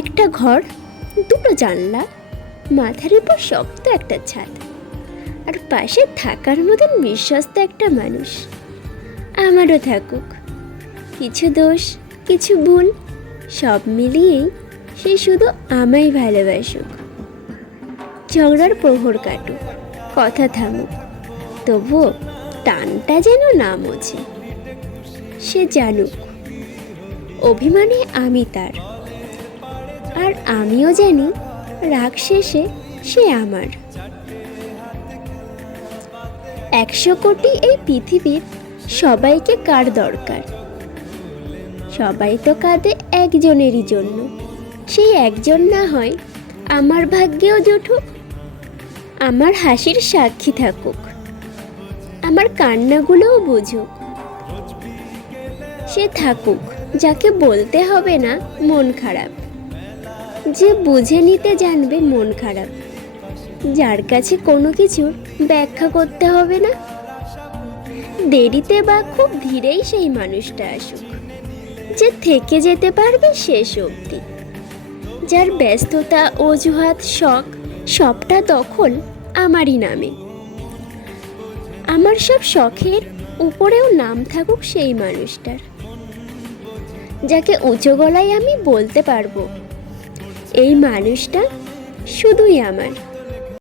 একটা ঘর, দুটো জানলা, মাথার উপর শক্ত একটা ছাদ, আর পাশে থাকার মতন বিশ্বস্ত একটা মানুষ। আমারও থাকুক। কিছু দোষ, কিছু ভুল, সব মিলিয়েই সে শুধু আমায় ভালোবাসুক। ঝগড়ার প্রহর কাটুক, কথা থামুক, তবুও টানটা যেন না মোছে। সে জানুক অভিমানে আমি তার, আর আমিও জানি রাগ শেষে সে আমার। 100 কোটি এই পৃথিবীর সবাইকে কার দরকার? সবাই তো কাঁদে একজনেরই জন্য। সেই একজন না হয় আমার ভাগ্যেও জুটুক, আমার হাসির সাক্ষী থাকুক, আমার কান্নাগুলোও বুঝুক। সে থাকুক যাকে বলতে হবে না মন খারাপ, যে বুঝে নিতে জানবে মন খারাপ, যার কাছে কোনো কিছুর ব্যাখ্যা করতে হবে না। দেরিতে বা খুব ধীরেই সেই মানুষটা আসুক, যে থেকে যেতে পারবে শেষ অবধি, যার ব্যস্ততা, অজুহাত, শখ সবটা দখল আমারই নামে। আমার সব শখের উপরেও নাম থাকুক সেই মানুষটার, যাকে উঁচু গলায় আমি বলতে পারবো এই মানুষটা শুধুই আমার।